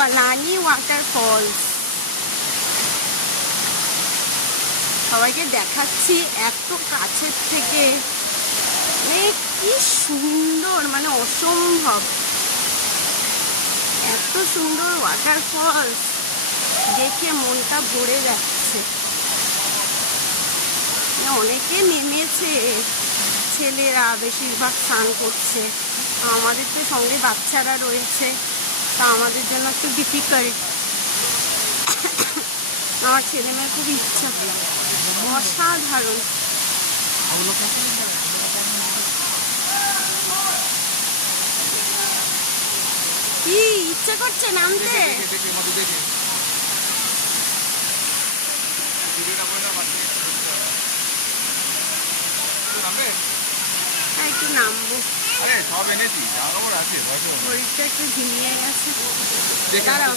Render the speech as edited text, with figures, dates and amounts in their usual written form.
Palani waterfalls. সবাইকে দেখাচ্ছি এত কাছের থেকে, মানে কি সুন্দর, মানে অসম্ভব, এত সুন্দর ওয়াটারফলস দেখে মনটা ভরে যাচ্ছে। অনেকে নেমেছে, ছেলেরা বেশিরভাগ স্নান করছে, আমাদের তো সঙ্গে বাচ্চারা রয়েছে, তা আমাদের জন্য একটু ডিফিকাল্ট। আমার ছেলে মেয়ের খুব ইচ্ছা, অসাধারণ। কি ইচ্ছে করছে নামতে? একটু নামবো, শরীরটা একটু ঝিমিয়ে গেছে। দাঁড়াও,